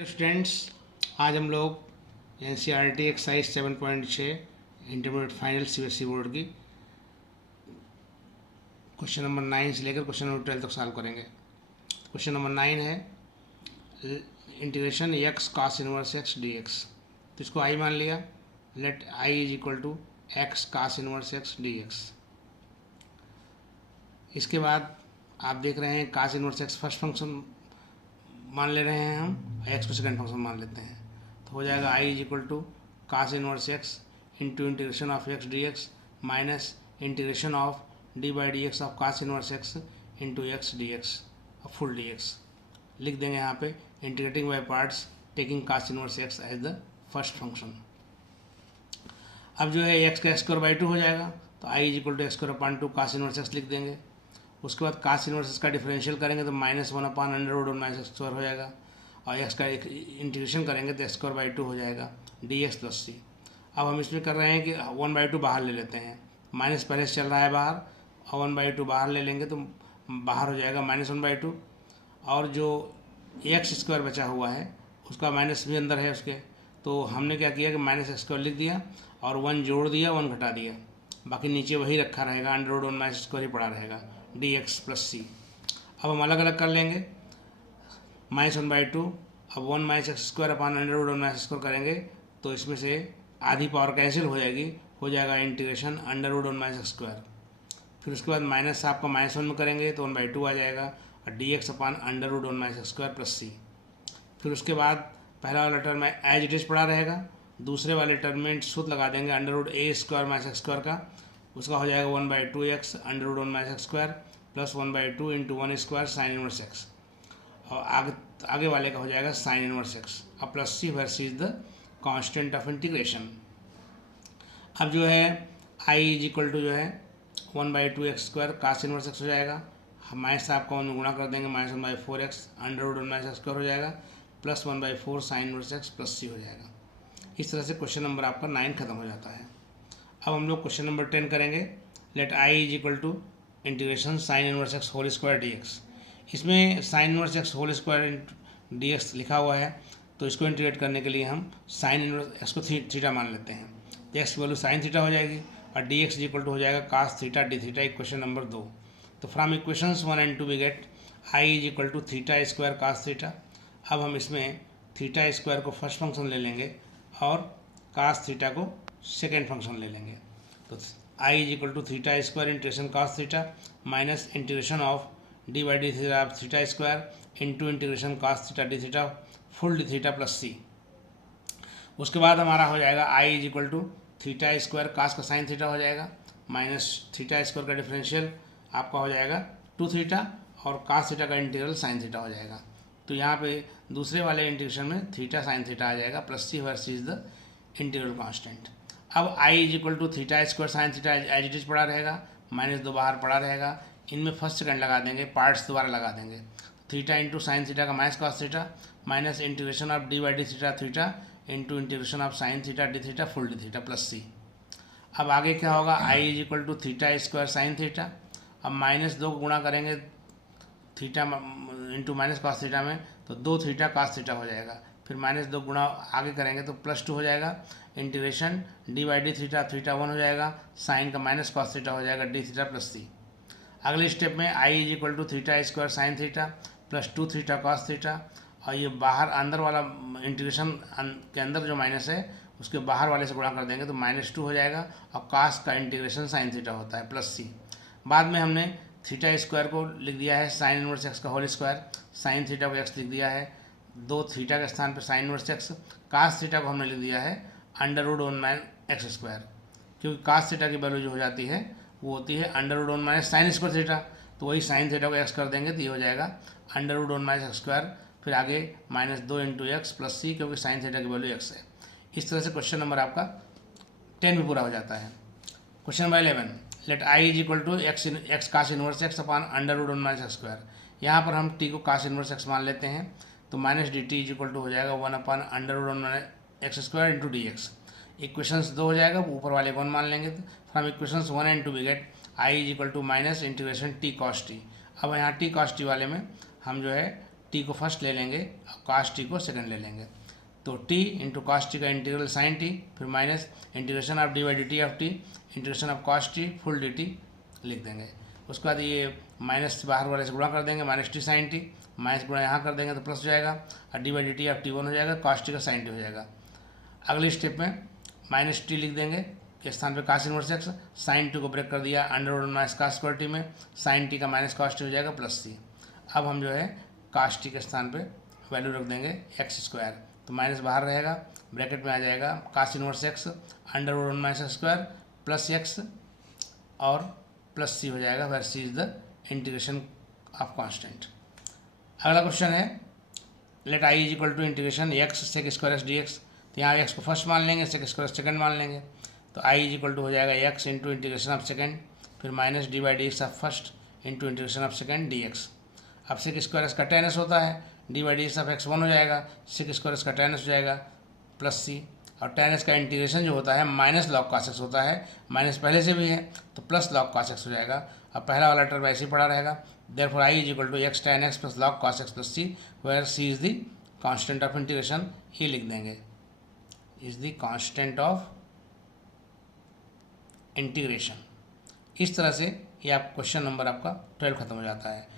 Students, आज हम लोग NCERT exercise 7.6 intermediate final CBSE board की क्वेश्चन नंबर 9 से लेकर क्वेश्चन नंबर 12 तक सॉल्व करेंगे। क्वेश्चन नंबर 9 है integration X cos inverse X D x. तो इसको आई मान लिया। Let I is equal to X cos inverse X D X. इसके बाद आप देख रहे हैं cos inverse X first function मान ले रहे हैं हम, एक्स को सेकंड फंक्शन मान लेते हैं। तो हो जाएगा I is equal to cos inverse x into integration of x D x minus integration of D by d x of cos inverse x into x D x और full d x. लिख देंगे यहाँ पे integrating by parts taking cos inverse x as the first function. अब जो है x का square by 2 हो जाएगा, तो I is equal to x square upon 2 cos inverse x लिख देंगे। उसके बाद कास इनवर्स का डिफरेंशियल करेंगे तो -1 upon under root minus x square हो जाएगा, और एक्स का इंटीग्रेशन करेंगे तो एक्स स्क्वायर बाई 2 हो जाएगा डी एक्स प्लस सी। अब हम इसमें कर रहे हैं कि 1/2 बाहर ले लेते हैं, माइनस पहले से चल रहा है बाहर, और 1/2 बाहर ले लेंगे तो बाहर हो जाएगा -1/2, और जो एक्स स्क्वायर बचा हुआ है उसका माइनस भी अंदर है उसके। तो हमने क्या किया कि माइनस एक्स स्क्वायर लिख दिया और 1 जोड़ दिया, 1 घटा दिया, बाकी नीचे वही रखा रहेगा, अंडर रूट 1 माइनस स्क्वायर ही पड़ा रहेगा डी एक्स प्लस सी। अब हम अलग अलग कर लेंगे, -1/2, अब 1 minus x square upon under root 1 minus square करेंगे तो इसमें से आधी पावर कैंसिल हो जाएगी, हो जाएगा integration under root 1 minus x square. फिर उसके बाद माइनस आपका -1 में करेंगे तो 1/2 आ जाएगा, और d x upon under root 1 minus x square plus c. फिर उसके बाद पहला वाला टर्म एज इट इज पड़ा रहेगा, दूसरे वाले टर्म में सूत्र लगा देंगे under root A square minus x square का, उसका हो जाएगा 1/2 X under root 1 minus x square plus 1/2 into 1 square sine inverse X, और आगे वाले का हो जाएगा साइन इनवर्स एक्स, और plus C where C is the constant of integration. अब जो है आई इज इक्वल टू जो है 1/2 एक्स स्क्वायर कास इनवर्स एक्स हो जाएगा, हम माइनस आपका उनमें गुणा कर देंगे, -1/4 x under root 1 minus x square हो जाएगा plus 1/4 sine inverse x plus c हो जाएगा। इस तरह से क्वेश्चन नंबर आपका 9 खत्म हो जाता है। अब हम लोग क्वेश्चन नंबर 10 करेंगे। Let I is equal to integration sine inverse x whole square d x. इसमें sine inverse x whole square d x लिखा हुआ है, तो इसको इंटीग्रेट करने के लिए हम साइन इनवर्स एक्स को थीटा मान लेते हैं, तो एक्स की वैल्यू साइन थीटा हो जाएगी, और डी एक्स इक्वल टू हो जाएगा cos theta d theta, equation number 2। तो from equations 1 and 2 we get I is equal to theta square cos theta. अब हम इसमें थीटा स्क्वायर को फर्स्ट फंक्शन ले लेंगे और कास थीटा को सेकेंड फंक्शन ले लेंगे, तो I is equal to theta square integration cos theta minus integration of D by d theta of theta square into integration cos theta d theta full d theta plus c. उसके बाद हमारा हो जाएगा I is equal to theta square cos का sine theta हो जाएगा minus theta square का differential आपका हो जाएगा 2 थीटा, और कास थीटा का इंटीग्रल साइन थीटा हो जाएगा। तो यहाँ पे दूसरे वाले इंटीग्रेशन में थीटा साइन थीटा आ जाएगा plus C where C is the integral constant. अब I is equal to theta square sine theta as it is पड़ा रहेगा, -2 बाहर पड़ा रहेगा, इनमें फर्स्ट सेकंड लगा देंगे, पार्ट्स दोबारा लगा देंगे, थीटा इंटू साइन थीटा का minus cos theta minus integration of D by d theta theta into integration of sine theta d theta full d theta plus c. अब आगे क्या होगा, I is equal to theta square sine theta, अब -2 को गुणा करेंगे theta into minus cos theta में, तो 2 थीटा कास थीटा हो जाएगा, फिर -2 गुणा आगे करेंगे तो +2 हो जाएगा, integration D by d theta theta 1 हो जाएगा, साइन का माइनस कॉस थीटा हो जाएगा डी थीटा प्लस सी। अगले स्टेप में I is equal to theta square sine theta plus 2 theta cos theta, और ये बाहर अंदर वाला इंटीग्रेशन के अंदर जो माइनस है उसके बाहर वाले से गुणा कर देंगे तो -2 हो जाएगा, और कास का इंटीग्रेशन साइन थीटा होता है प्लस सी। बाद में हमने थीटा स्क्वायर को लिख दिया है साइन इनवर्स एक्स का होल स्क्वायर, साइन थीटा को एक्स लिख दिया है, 2 थीटा के स्थान पर sine inverse X, cos theta को हमने लिख दिया है under root 1 minus x square, क्योंकि कास थीटा की वैल्यू जो हो जाती है वो होती है under root 1 minus sine square theta, तो वही साइन थीटा को एक्स कर देंगे तो ये हो जाएगा under root 1 minus x square, फिर आगे -2 इंटू एक्स प्लस सी, क्योंकि साइन थीटा की वैल्यू एक्स है। इस तरह से क्वेश्चन नंबर आपका 10 भी पूरा हो जाता है। Question number 11, let I is equal to X cos inverse X upon under root 1 minus x square. यहाँ पर हम टी को कास इनवर्स एक्स मान लेते हैं, तो minus D T is equal to हो जाएगा 1 upon under root 1 minus x square into D X. Equations 2 हो जाएगा, ऊपर वाले को 1 मान लेंगे, तो from equations 1 and 2 we get I is equal to minus integration T cos T. अब यहाँ टी कॉस टी वाले में हम जो है टी को फर्स्ट ले लेंगे और कास्ट टी को सेकंड ले लेंगे। तो टी इंटू कास्ट टी का इंटीग्रल साइन टी, फिर minus integration of D by D T of T, integration of cos T full D T लिख देंगे। उसके बाद ये माइनस बाहर वाले से गुणा कर देंगे, minus T sine T, minus गुणा यहाँ कर देंगे तो प्लस हो जाएगा, और D by D T of T one हो जाएगा, कास्ट टी का साइन टी हो जाएगा। अगले स्टेप में माइनस टी लिख देंगे के स्थान पे cos inverse X, sine T को ब्रेक कर दिया under root minus cos square T में, साइन टी का माइनस कास्ट टी हो जाएगा प्लस सी। अब हम जो है कास्ट टी के स्थान पे वैल्यू रख देंगे एक्स स्क्वायर, तो माइनस बाहर रहेगा, ब्रैकेट में आ जाएगा cos inverse x under root minus square plus x और प्लस सी हो जाएगा, where C is the integration of constant. अगला क्वेश्चन है let I is equal to integration x sec square x D x. तो यहाँ x को first मान लेंगे, सेक स्क्वायर सेकंड मान लेंगे, तो आई इज इक्वल टू हो जाएगा x into integration of second, फिर minus d by d x of first into integration of second d x. अब सेक स्क्वायर एक्स का टेन एस होता है, d by d x of x one हो जाएगा, sec square x का tan x हो जाएगा प्लस सी, और टेन एस का इंटीग्रेशन जो होता है माइनस लॉग कॉस एक्स होता है, माइनस पहले से भी है तो प्लस लॉग कॉस एक्स हो जाएगा। अब पहला वाला टर्म ऐसे ही पड़ा रहेगा, therefore I is equal to X tan X plus log cos X plus C, where C is the constant of integration, ये लिख देंगे is the constant of integration. इस तरह से ये आप क्वेश्चन नंबर आपका 12 खत्म हो जाता है।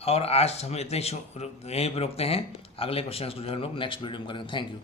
और आज हम इतने यहीं पर रोकते हैं, अगले क्वेश्चन को जो हम लोग नेक्स्ट वीडियो में करेंगे। Thank you.